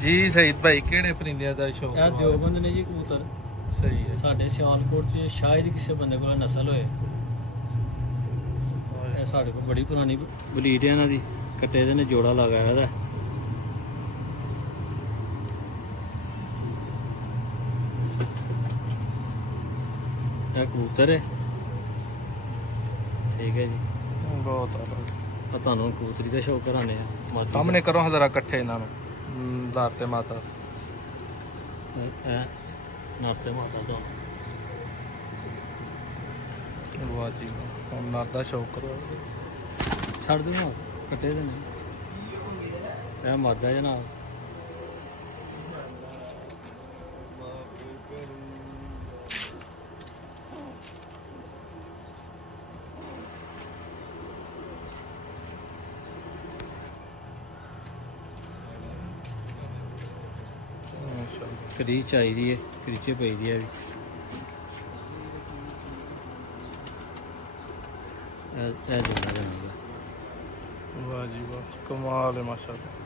जी सईद भाई केड़े परिंदे दा शौक ਇਹ ਦਿਓਬੰਦ ਨੇ ਜੀ ਕਬੂਤਰ सही है ਸਾਡੇ ਸਿਆਲਕੋਟ 'ਚ ਸ਼ਾਇਦ ਕਿਸੇ ਬੰਦੇ ਕੋਲ ਨਸਲ ਹੋਏ ਇਹ ਸਾਡੇ ਕੋਲ ਬੜੀ ਪੁਰਾਣੀ ਬਲੀਡ ਹੈ ਇਹਨਾਂ ਦੀ ਕੱਟੇ ਦੇ ਨੇ ਜੋੜਾ ਲਗਾਇਆ ਇਹਦਾ ਇਹ ਕਬੂਤਰ ਹੈ ठीक है जी बहुत ਤੁਹਾਨੂੰ ਕਬੂਤਰੀ ਦਾ ਸ਼ੌਕ ਕਰਾਣੇ ਆ सामने करो जरा इकट्ठे इन्हां नु दाते माता नाते माता तो वाह जी हम नाता शौक करो छड़ दो ना कटे दे नहीं ए मादा जनाब करीच चाहिए है करीचे पई दी है भी वाह जी वाह कमाल है माशाल्लाह।